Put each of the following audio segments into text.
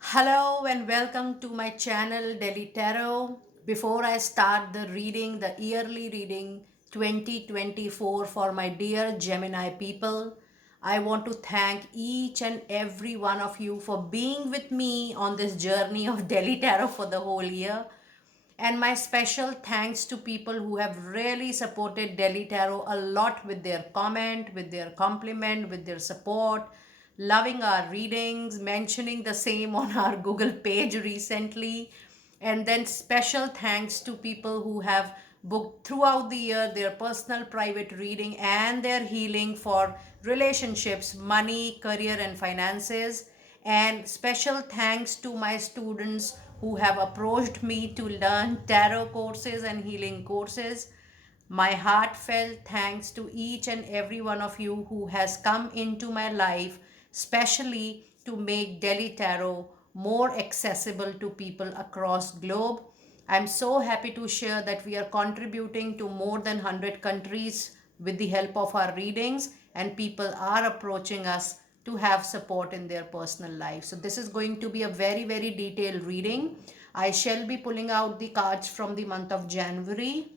Hello and welcome to my channel Delhi Tarot. Before I start the reading, the yearly reading 2024 for my dear Gemini people, I want to thank each and every one of you for being with me on this journey of Delhi Tarot for the whole year. And my special thanks to people who have really supported Delhi Tarot a lot with their comment, with their compliment, with their support, loving our readings, mentioning the same on our Google page recently. And then special thanks to people who have booked throughout the year their personal private reading and their healing for relationships, money, career, and finances. And special thanks to my students who have approached me to learn tarot courses and healing courses. My heartfelt thanks to each and every one of you who has come into my life, especially to make Delhi Tarot more accessible to people across globe. I'm so happy to share that we are contributing to more than 100 countries with the help of our readings, and people are approaching us to have support in their personal life. So this is going to be a very, very detailed reading. I shall be pulling out the cards from the month of January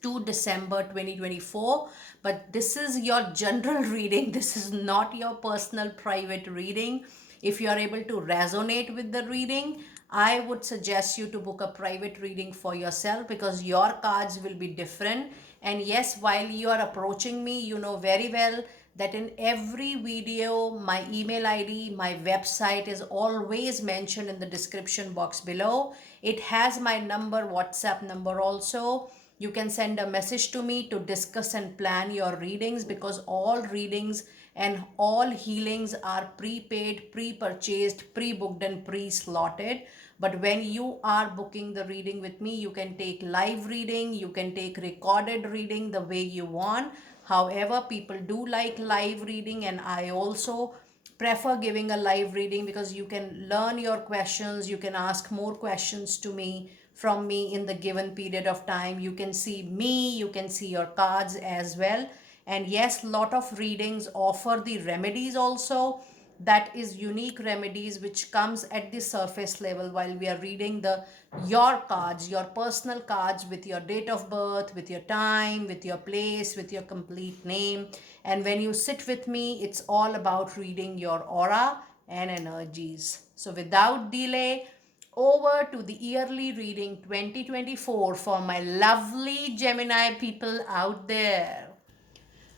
to December 2024. But this is your general reading. This is not your personal private reading. If you are able to resonate with the reading, I would suggest you to book a private reading for yourself because your cards will be different. And yes, while you are approaching me, you know very well that in every video, my email ID, my website is always mentioned in the description box below. It has my number, WhatsApp number also. You can send a message to me to discuss and plan your readings because all readings and all healings are prepaid, pre-purchased, pre-booked and pre-slotted. But when you are booking the reading with me, you can take live reading, you can take recorded reading the way you want. However, people do like live reading, and I also prefer giving a live reading because you can learn your questions, you can ask more questions to me from me in the given period of time. You can see me, you can see your cards as well. And yes, lot of readings offer the remedies also, that is unique remedies which comes at the surface level while we are reading the your cards, your personal cards, with your date of birth, with your time, with your place, with your complete name. And when you sit with me, it's all about reading your aura and energies. So without delay, over to the yearly reading 2024 for my lovely Gemini people out there.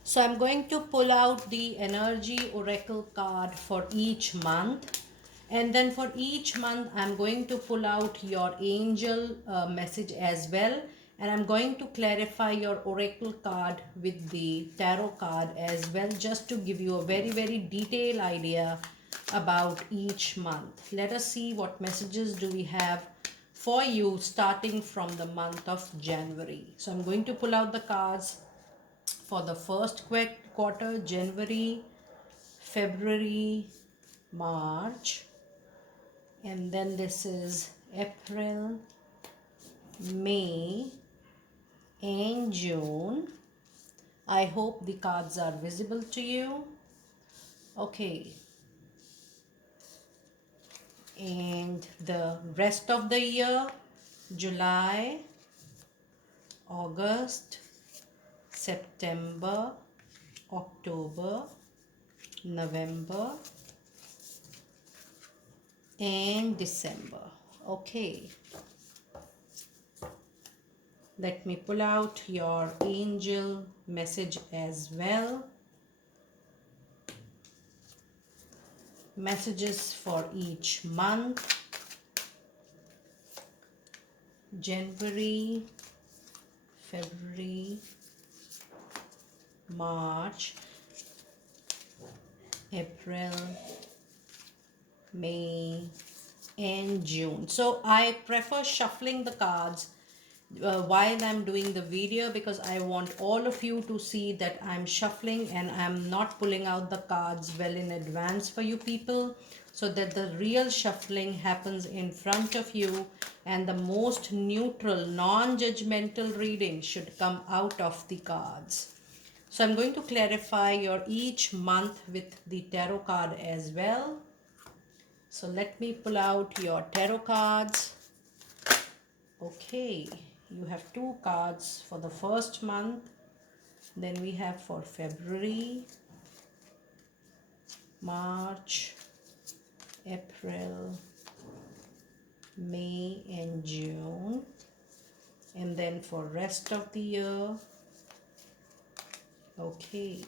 So I'm going to pull out the energy oracle card for each month. And then for each month, I'm going to pull out your angel message as well. And I'm going to clarify your oracle card with the tarot card as well, just to give you a very, very detailed idea about each month. Let us see what messages do we have for you starting from the month of January. So I'm going to pull out the cards for the first quarter, January, February, March, and then this is April, May, and June. I hope the cards are visible to you. Okay, and the rest of the year, July, August, September, October, November, and December. Okay, let me pull out your angel message as well. Messages for each month: January, February, March, April, May, and June. So I prefer shuffling the cards while I'm doing the video because I want all of you to see that I'm shuffling and I'm not pulling out the cards well in advance for you people, so that the real shuffling happens in front of you and the most neutral, non-judgmental reading should come out of the cards. So I'm going to clarify your each month with the tarot card as well. So let me pull out your tarot cards. Okay, you have two cards for the first month. Then we have for February, March, April, May and June. And then for rest of the year. Okay.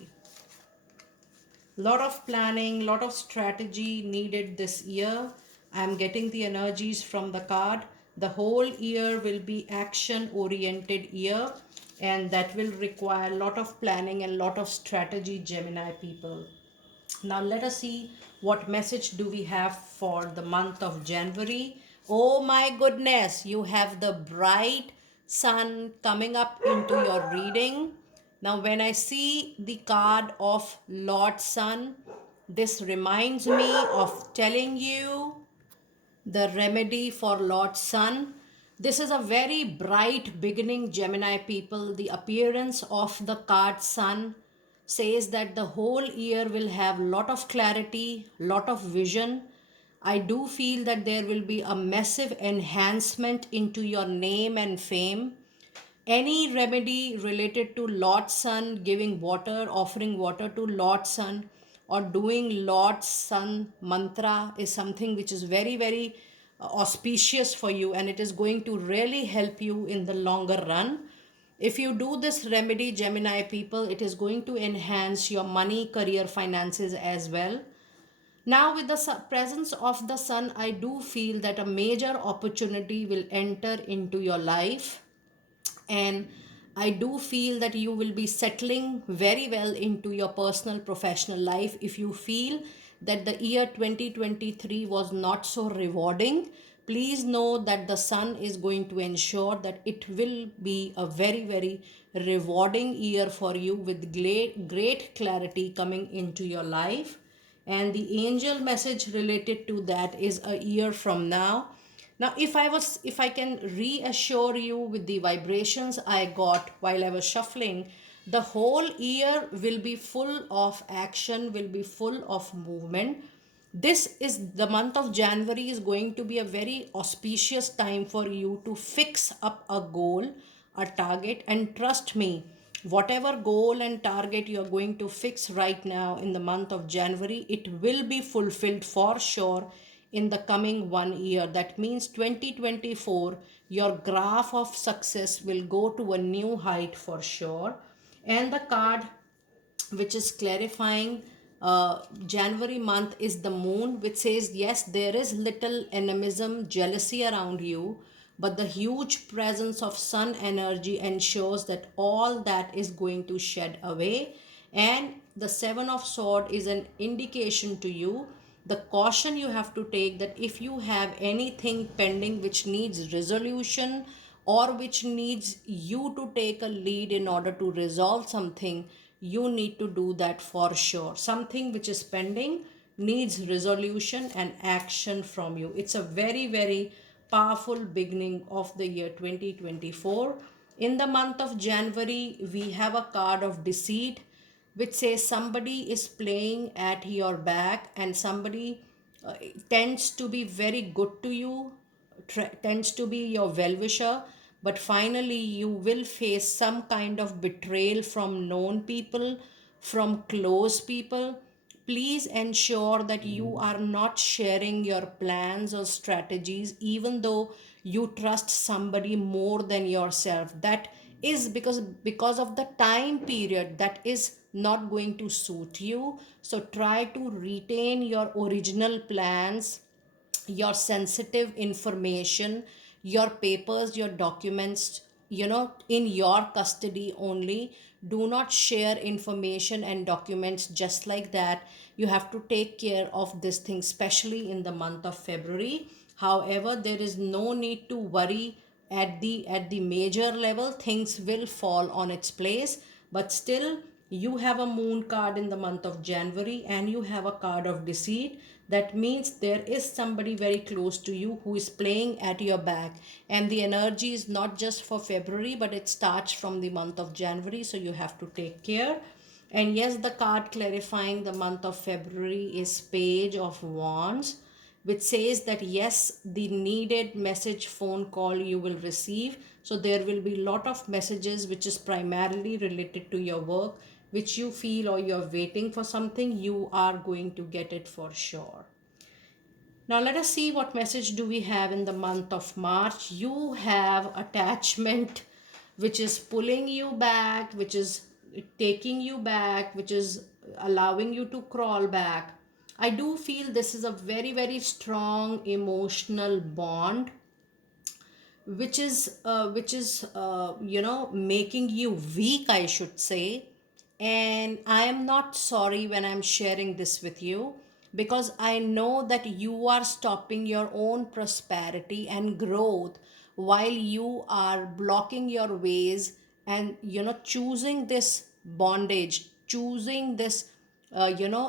Lot of planning, lot of strategy needed this year. I'm getting the energies from the card. The whole year will be action oriented year, and that will require a lot of planning and lot of strategy, Gemini people. Now let us see what message do we have for the month of January. Oh my goodness, you have the bright sun coming up into your reading. Now when I see the card of Lord Sun, this reminds me of telling you the remedy for Lord Sun. This is a very bright beginning, Gemini people. The appearance of the card Sun says that the whole year will have lot of clarity, lot of vision. I do feel that there will be a massive enhancement into your name and fame. Any remedy related to Lord Sun, giving water, offering water to Lord Sun, or doing Lord Sun mantra is something which is very, very auspicious for you, and it is going to really help you in the longer run. If you do this remedy, Gemini people, it is going to enhance your money, career, finances as well. Now, with the presence of the sun, I do feel that a major opportunity will enter into your life, and I do feel that you will be settling very well into your personal professional life. If you feel that the year 2023 was not so rewarding, please know that the sun is going to ensure that it will be a very, very rewarding year for you, with great clarity coming into your life. And the angel message related to that is a year from now. Now if I can reassure you with the vibrations I got while I was shuffling, the whole year will be full of action, will be full of movement. This is the month of January is going to be a very auspicious time for you to fix up a goal, a target, and trust me, whatever goal and target you're going to fix right now in the month of January, it will be fulfilled for sure in the coming 1 year. That means 2024, your graph of success will go to a new height for sure. And the card which is clarifying January month is the moon, which says yes, there is little animism, jealousy around you, but the huge presence of sun energy ensures that all that is going to shed away. And the seven of sword is an indication to you, the caution you have to take, that if you have anything pending which needs resolution, or which needs you to take a lead in order to resolve something, you need to do that for sure. Something which is pending needs resolution and action from you. It's a very, very powerful beginning of the year 2024. In the month of January, we have a card of deceit, which says somebody is playing at your back, and somebody tends to be very good to you, tends to be your well-wisher, but finally you will face some kind of betrayal from known people, from close people. Please ensure that you are not sharing your plans or strategies, even though you trust somebody more than yourself. That is because of the time period that is not going to suit you. So try to retain your original plans, your sensitive information, your papers, your documents, in your custody only. Do not share information and documents just like that. You have to take care of this thing, especially in the month of February. However, there is no need to worry. At the major level, things will fall on its place, but still you have a moon card in the month of January, and you have a card of deceit. That means there is somebody very close to you who is playing at your back, and the energy is not just for February, but it starts from the month of January, so you have to take care. And yes, the card clarifying the month of February is Page of Wands. which says that yes, the needed message phone call you will receive. So there will be lot of messages which is primarily related to your work, which you feel or you're waiting for something, you are going to get it for sure. Now let us see what message do we have in the month of March. You have attachment which is pulling you back, which is taking you back, which is allowing you to crawl back. I do feel this is a very, very strong emotional bond which is making you weak, I should say. And I am not sorry when I'm sharing this with you, because I know that you are stopping your own prosperity and growth while you are blocking your ways, and choosing this bondage, choosing this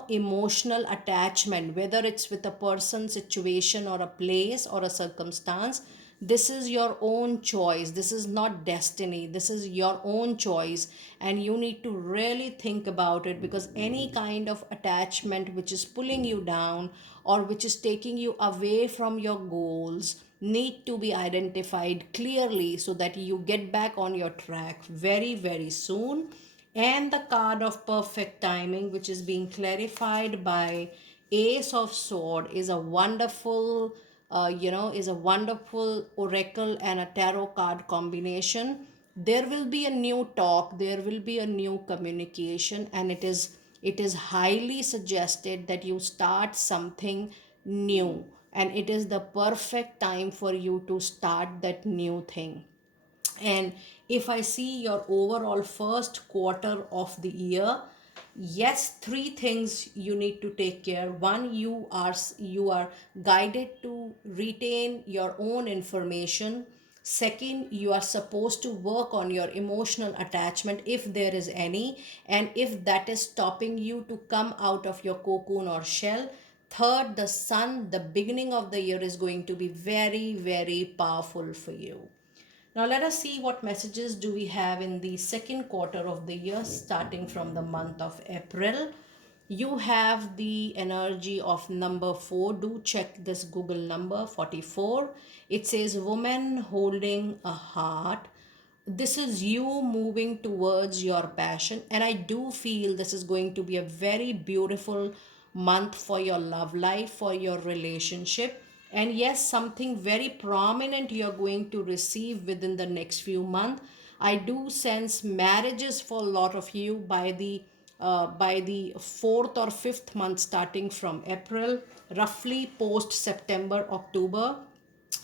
emotional attachment, whether it's with a person, situation, or a place, or a circumstance. This is your own choice. This is not destiny. This is your own choice. And you need to really think about it, because any kind of attachment which is pulling you down or which is taking you away from your goals need to be identified clearly, so that you get back on your track very, very soon. And the card of perfect timing, which is being clarified by Ace of Sword, is a wonderful is a wonderful oracle and a tarot card combination. There will be a new talk, there will be a new communication, and it is highly suggested that you start something new, and it is the perfect time for you to start that new thing. And if I see your overall first quarter of the year, yes, three things you need to take care. One, you are guided to retain your own information. Second, you are supposed to work on your emotional attachment if there is any, and if that is stopping you to come out of your cocoon or shell. Third, the sun, the beginning of the year, is going to be very, very powerful for you. Now let us see what messages do we have in the second quarter of the year, starting from the month of April. You have the energy of number 4. Do check this Google number 44. It says woman holding a heart. This is you moving towards your passion, and I do feel this is going to be a very beautiful month for your love life, for your relationship. And yes, something very prominent you're going to receive within the next few months. I do sense marriages for a lot of you by the fourth or fifth month, starting from April, roughly post September, October.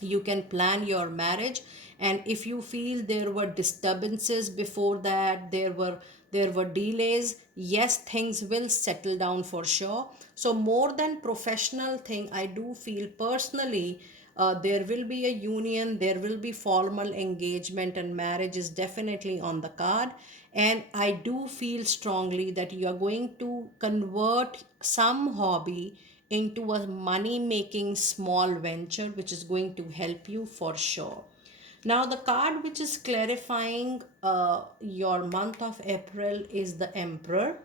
You can plan your marriage. And if you feel there were disturbances before that, there were delays, yes, things will settle down for sure. So more than professional thing, I do feel personally, there will be a union, there will be formal engagement, and marriage is definitely on the card. And I do feel strongly that you are going to convert some hobby into a money making small venture, which is going to help you for sure. Now, the card which is clarifying your month of April is the Emperor.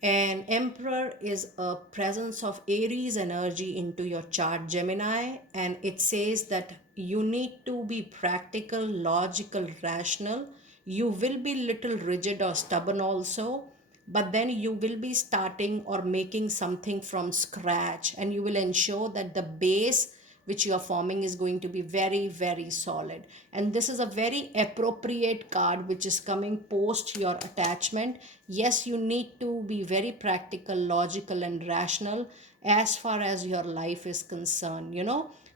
And Emperor is a presence of Aries energy into your chart, Gemini. And it says that you need to be practical, logical, rational. You will be little rigid or stubborn also, but then you will be starting or making something from scratch, and you will ensure that the base which you are forming is going to be very, very solid. And this is a very appropriate card which is coming post your attachment. Yes, you need to be very practical, logical, and rational as far as your life is concerned.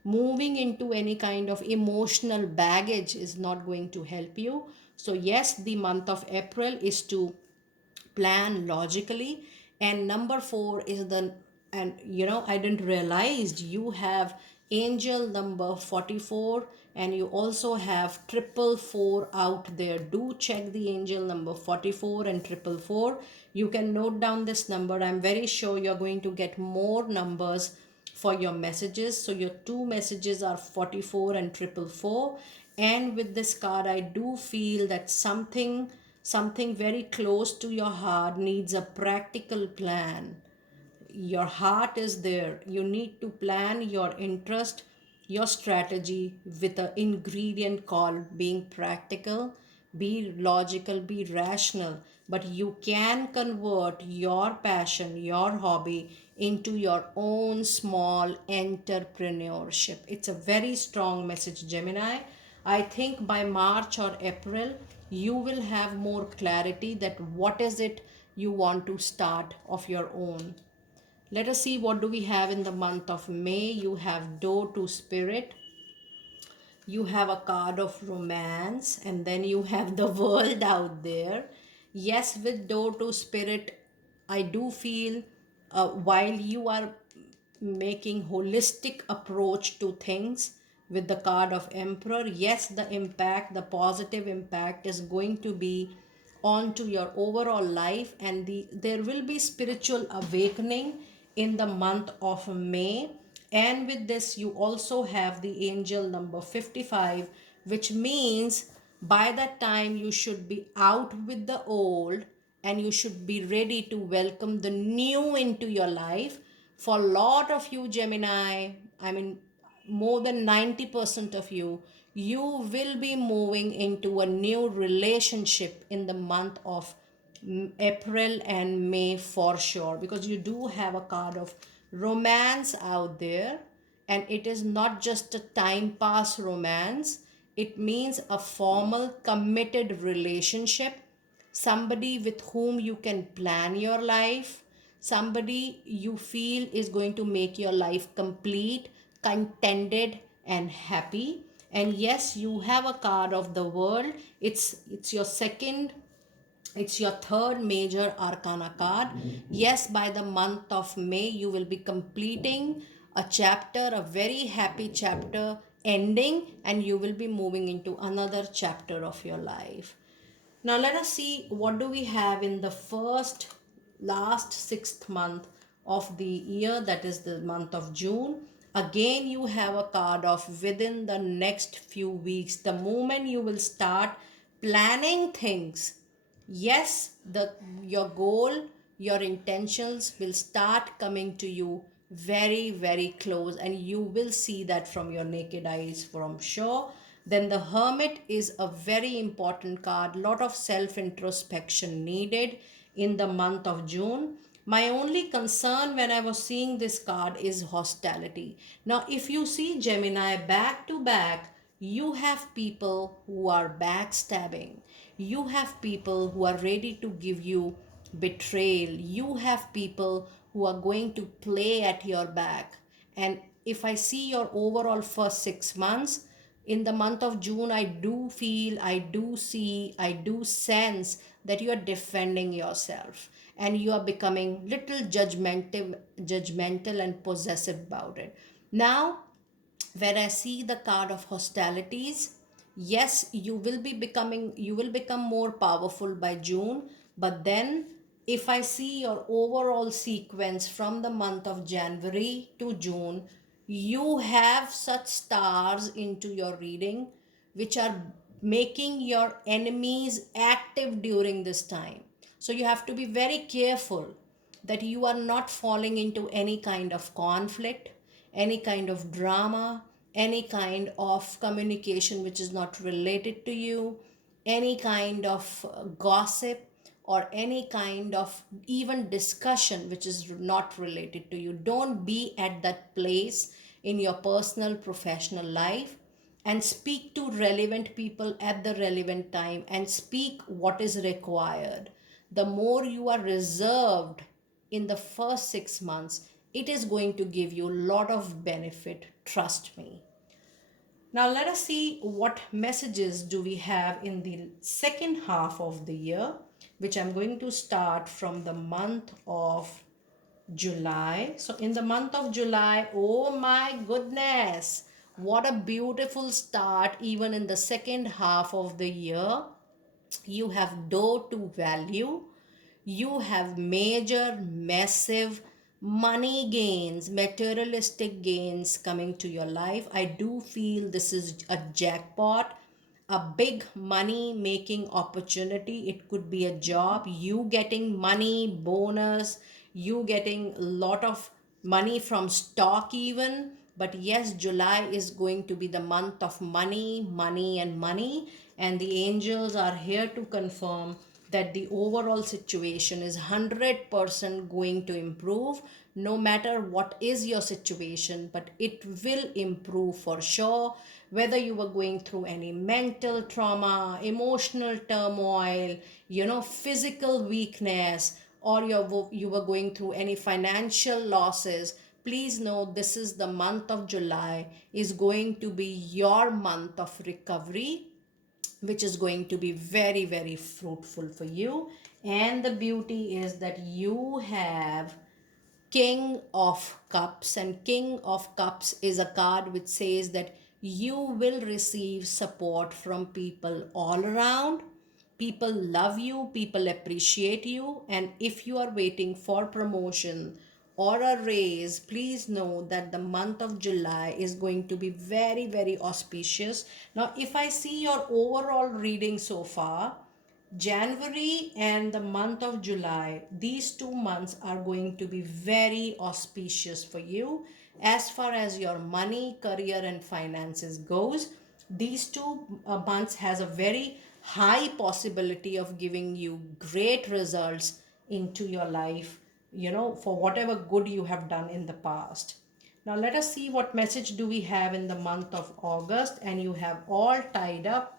Moving into any kind of emotional baggage is not going to help you. So yes, the month of April is to plan logically. And number 4 is the, and I didn't realize you have angel number 44, and you also have 444 out there. Do check the angel number 44 and 444. You can note down this number. I'm very sure you're going to get more numbers for your messages. So your two messages are 44 and 444. And with this card, I do feel that something very close to your heart needs a practical plan. your heart is there. You need to plan your interest, your strategy with an ingredient called being practical, be logical, be rational. But you can convert your passion, your hobby into your own small entrepreneurship. It's a very strong message, Gemini. I think by March or April, you will have more clarity that what is it you want to start of your own. Let us see what do we have in the month of May. You have door to spirit, you have a card of romance, and then you have the world out there. Yes, with door to spirit, I do feel while you are making holistic approach to things with the card of emperor, yes, the impact, the positive impact is going to be onto your overall life, and there will be spiritual awakening in the month of May. And with this, you also have the angel number 55, which means by that time you should be out with the old and you should be ready to welcome the new into your life. For a lot of you, Gemini, I mean, more than 90% of you, you will be moving into a new relationship in the month of April and May for sure, because you do have a card of romance out there, and it is not just a time pass romance, it means a formal committed relationship, somebody with whom you can plan your life, somebody you feel is going to make your life complete, contented, and happy. And yes, you have a card of the world. It's your second, it's your third major arcana card. Yes, by the month of May, you will be completing a chapter, a very happy chapter ending, and you will be moving into another chapter of your life. Now let us see what do we have in the last sixth month of the year, that is the month of June. Again, you have a card of within the next few weeks, the moment you will start planning things. Yes, your goal, your intentions will start coming to you very, very close, and you will see that from your naked eyes from sure. Then the hermit is a very important card. Lot of self introspection needed in the month of June. My only concern when I was seeing this card is hostility. Now, if you see Gemini back to back, you have people who are backstabbing. You have people who are ready to give you betrayal. You have people who are going to play at your back. And if I see your overall first 6 months, in the month of June, I do feel, I do see, I do sense that you are defending yourself and you are becoming little judgmental and possessive about it. Now, where I see the card of hostilities, yes, you will become more powerful by June. But then, if I see your overall sequence from the month of January to June, you have such stars into your reading which are making your enemies active during this time. So you have to be very careful that you are not falling into any kind of conflict, any kind of drama, any kind of communication which is not related to you, any kind of gossip, or any kind of even discussion which is not related to you. Don't be at that place in your personal, professional life, and speak to relevant people at the relevant time and speak what is required. The more you are reserved in the first 6 months, it is going to give you a lot of benefit, trust me. Now let us see what messages do we have in the second half of the year, which I'm going to start from the month of July. So in the month of July, oh my goodness, what a beautiful start even in the second half of the year. You have door to value, you have major massive money gains, materialistic gains coming to your life. I do feel this is a jackpot, a big money making opportunity. It could be a job, you getting money bonus, you getting a lot of money from stock even. But yes, July is going to be the month of money, money, and money. And the angels are here to confirm that the overall situation is 100% going to improve, no matter what is your situation, but it will improve for sure. Whether you were going through any mental trauma, emotional turmoil, physical weakness, or you were going through any financial losses, please know this is the month of July is going to be your month of recovery, which is going to be very, very fruitful for you. And the beauty is that you have King of Cups, and King of Cups is a card which says that you will receive support from people all around. People love you, people appreciate you, and if you are waiting for promotion or a raise, please know that the month of July is going to be very, very auspicious. Now, if I see your overall reading so far, January and the month of July, these 2 months are going to be very auspicious for you as far as your money, career, and finances goes. These two months has a very high possibility of giving you great results into your life, for whatever good you have done in the past. Now let us see what message do we have in the month of August, and you have all tied up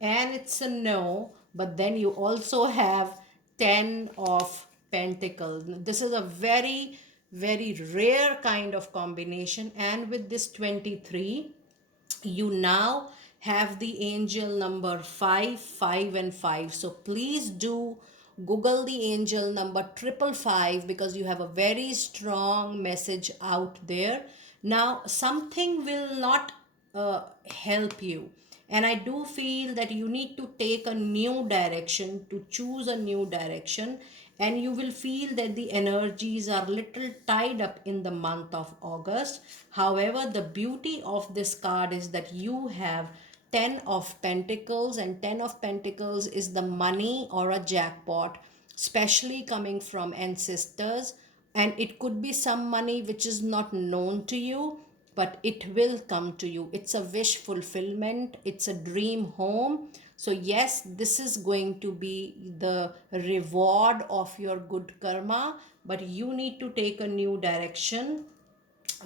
and it's a no, but then you also have 10 of pentacles. This is a very, very rare kind of combination, and with this 23, you now have the angel number 5, 5, and 5. So please do Google the angel number 555 because you have a very strong message out there. Now something will not help you, and I do feel that you need to take a new direction, to choose a new direction, and you will feel that the energies are little tied up in the month of August. However, the beauty of this card is that you have 10 of Pentacles, and 10 of Pentacles is the money or a jackpot, especially coming from ancestors. And it could be some money which is not known to you, but it will come to you. It's a wish fulfillment, it's a dream home. So yes, this is going to be the reward of your good karma, but you need to take a new direction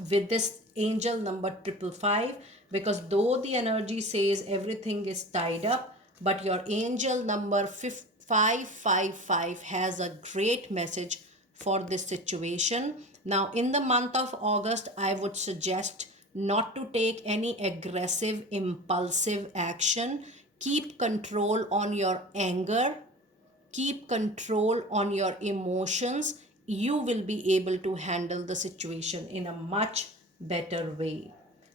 with this angel number 555, because though the energy says everything is tied up, but your angel number 555 has a great message for this situation. Now in the month of August, I would suggest not to take any aggressive impulsive action. Keep control on your anger, keep control on your emotions. You will be able to handle the situation in a much better way.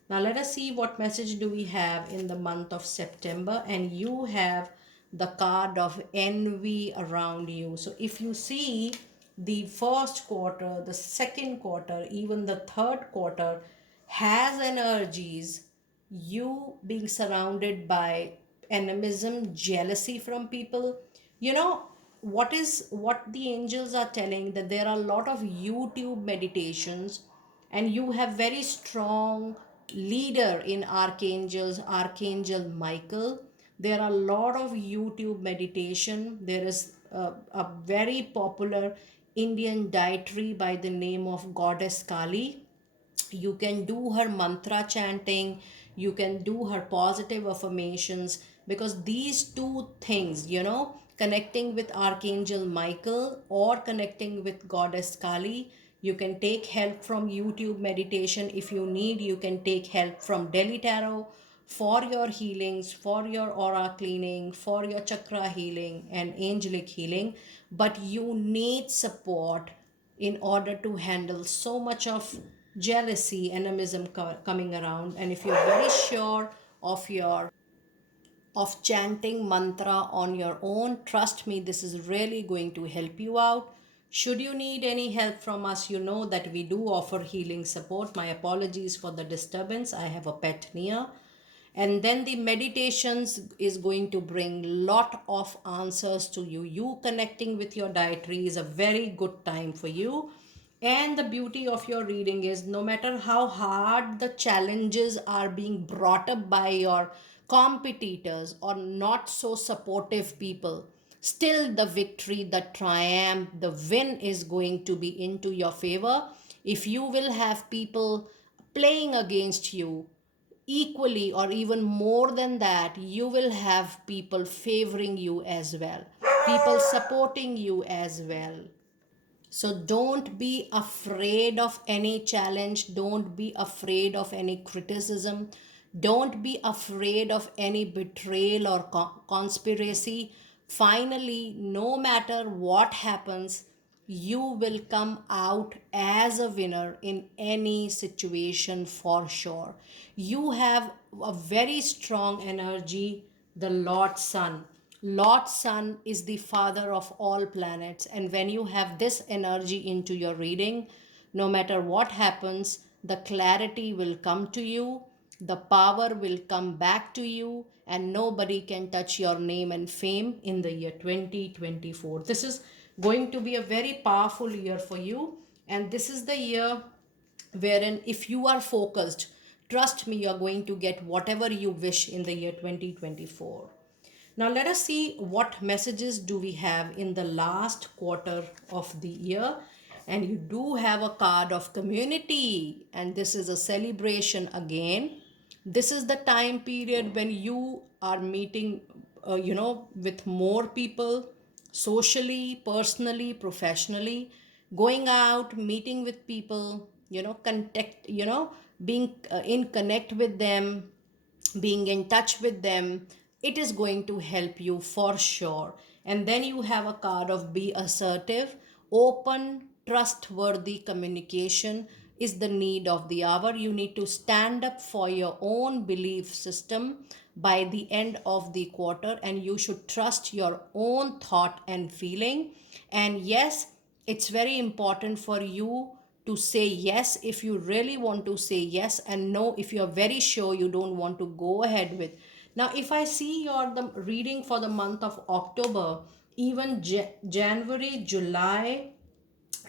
Now let us see what message do we have in the month of September, and you have the card of envy around you. So if you see the first quarter, the second quarter, even the third quarter has energies, you being surrounded by animism, jealousy from people. What the angels are telling, that there are a lot of YouTube meditations, and you have very strong leader in archangels, Archangel Michael. There are a lot of YouTube meditation. There is a very popular Indian deity by the name of Goddess Kali. You can do her mantra chanting, you can do her positive affirmations, because these two things, connecting with Archangel Michael or connecting with Goddess Kali, you can take help from YouTube meditation. If you need, you can take help from Delhi Tarot for your healings, for your aura cleaning, for your chakra healing and angelic healing. But you need support in order to handle so much of jealousy, animism coming around. And if you're very sure of chanting mantra on your own, trust me, this is really going to help you out. Should you need any help from us, you know that we do offer healing support. My apologies for the disturbance. I have a pet near. And then the meditations is going to bring lot of answers to you. You connecting with your dietary is a very good time for you. And the beauty of your reading is no matter how hard the challenges are being brought up by your competitors or not so supportive people, still the victory, the triumph, the win is going to be into your favor. If you will have people playing against you, equally or even more than that, you will have people favoring you as well, people supporting you as well. So don't be afraid of any challenge. Don't be afraid of any criticism. Don't be afraid of any betrayal or conspiracy. Finally, no matter what happens, you will come out as a winner in any situation for sure. You have a very strong energy, the Lord Sun. Lord Sun is the father of all planets. And when you have this energy into your reading, no matter what happens, the clarity will come to you, the power will come back to you, and nobody can touch your name and fame in the year 2024. This is going to be a very powerful year for you. And this is the year wherein, if you are focused, trust me, you're going to get whatever you wish in the year 2024. Now let us see what messages do we have in the last quarter of the year. And you do have a card of community, and this is a celebration again. This is the time period when you are meeting with more people, socially, personally, professionally, going out, meeting with people, contact, being in connect with them, being in touch with them. It is going to help you for sure. And then you have a card of be assertive. Open, trustworthy communication is the need of the hour. You need to stand up for your own belief system by the end of the quarter, and you should trust your own thought and feeling. And yes, it's very important for you to say yes if you really want to say yes, and no if you're very sure you don't want to go ahead with. Now if I see your the reading for the month of October, even January, July,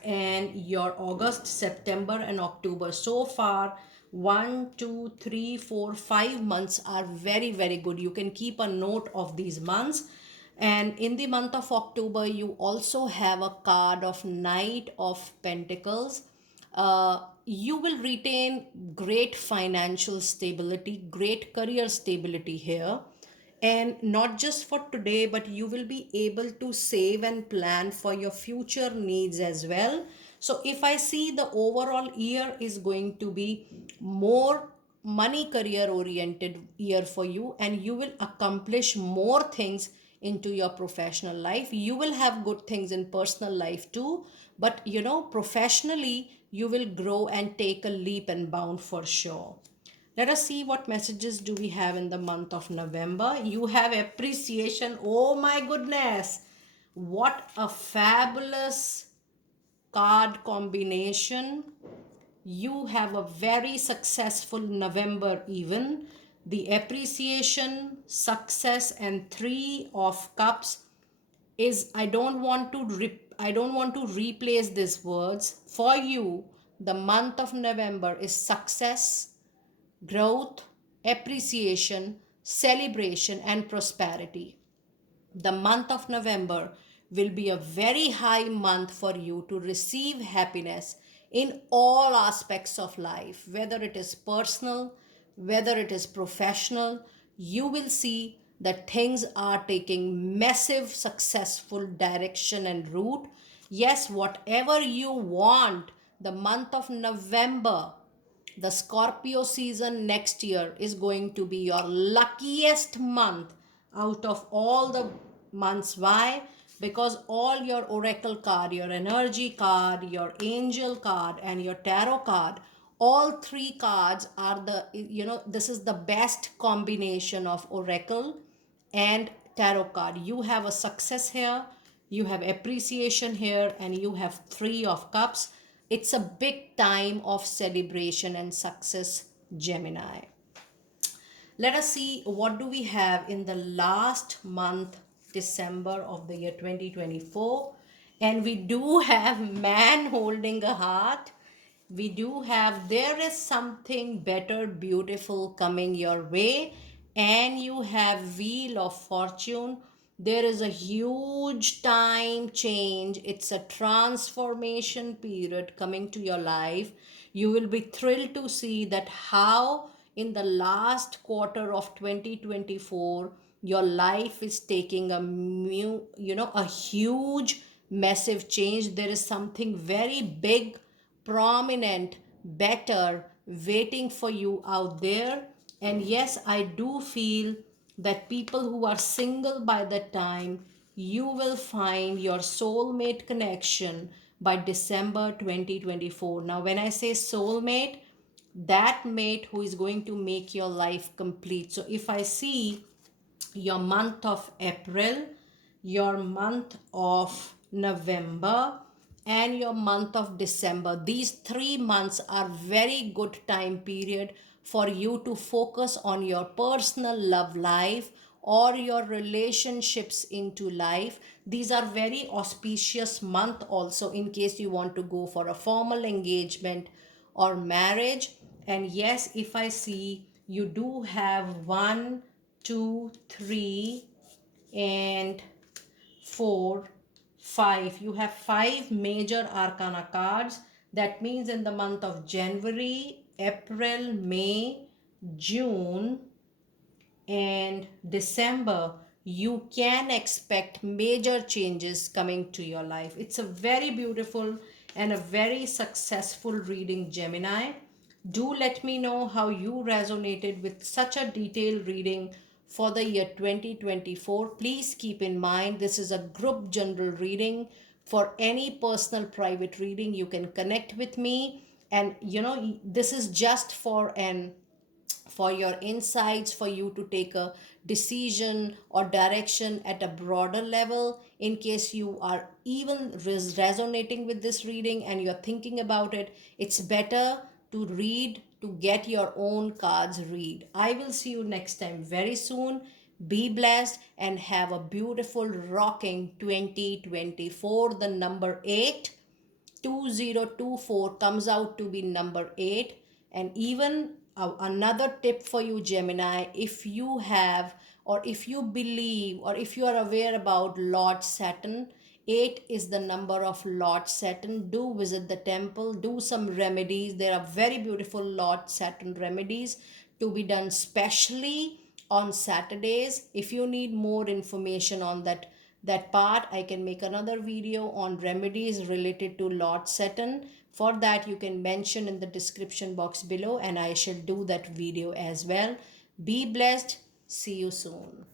and your August, September, and October, so far 1, 2, 3, 4, 5 months are very very good. You can keep a note of these months. And in the month of October, you also have a card of Knight of Pentacles. You will retain great financial stability, great career stability here. And not just for today, but you will be able to save and plan for your future needs as well. So if I see, the overall year is going to be more money career oriented year for you, and you will accomplish more things into your professional life. You will have good things in personal life too, but professionally you will grow and take a leap and bound for sure. Let us see what messages do we have in the month of November. You have appreciation. Oh my goodness. What a fabulous card combination. You have a very successful November even. The appreciation, success, and Three of Cups is, I don't want to replace these words for you. The month of November is success, growth, appreciation, celebration, and prosperity. The month of November will be a very high month for you to receive happiness in all aspects of life, whether it is personal, whether it is professional. You will see that things are taking massive successful direction and route. Yes, whatever you want, the month of November, the Scorpio season next year, is going to be your luckiest month out of all the months. Why? Because all your oracle card, your energy card, your angel card, and your tarot card, all three cards are this is the best combination of oracle and tarot card. You have a success here, you have appreciation here, and you have Three of Cups. It's a big time of celebration and success, Gemini. Let us see what do we have in the last month, December of the year 2024. And we do have man holding a heart. We do have, there is something better, beautiful coming your way. And you have wheel of fortune. There is a huge time change. It's a transformation period coming to your life. You will be thrilled to see that how in the last quarter of 2024 your life is taking a a huge massive change. There is something very big, prominent, better waiting for you out there. And yes, I do feel that people who are single by that time, you will find your soulmate connection by December 2024. Now, when I say soulmate, that mate who is going to make your life complete. So, if I see your month of April, your month of November, and your month of December. These 3 months are very good time period for you to focus on your personal love life or your relationships into life. These are very auspicious month also in case you want to go for a formal engagement or marriage. And yes, if I see you do have 1, 2, 3 and 4, 5. You have 5 major arcana cards. That means in the month of January, April, May, June, and December, you can expect major changes coming to your life. It's a very beautiful and a very successful reading, Gemini. Do let me know how you resonated with such a detailed reading for the year 2024. Please keep in mind this is a group general reading. For any personal private reading, you can connect with me. And this is just for your insights, for you to take a decision or direction at a broader level. In case you are even resonating with this reading and you're thinking about it, it's better to read, to get your own cards read. I will see you next time very soon. Be blessed and have a beautiful rocking 2024. The number 8, 2024 comes out to be number 8. And even another tip for you, Gemini, if you have, or if you believe, or if you are aware about Lord Saturn, 8 is the number of Lord Saturn. Do visit the temple, do some remedies. There are very beautiful Lord Saturn remedies to be done specially on Saturdays. If you need more information on that part, I can make another video on remedies related to Lord Saturn. For that, you can mention in the description box below and I shall do that video as well. Be blessed. See you soon.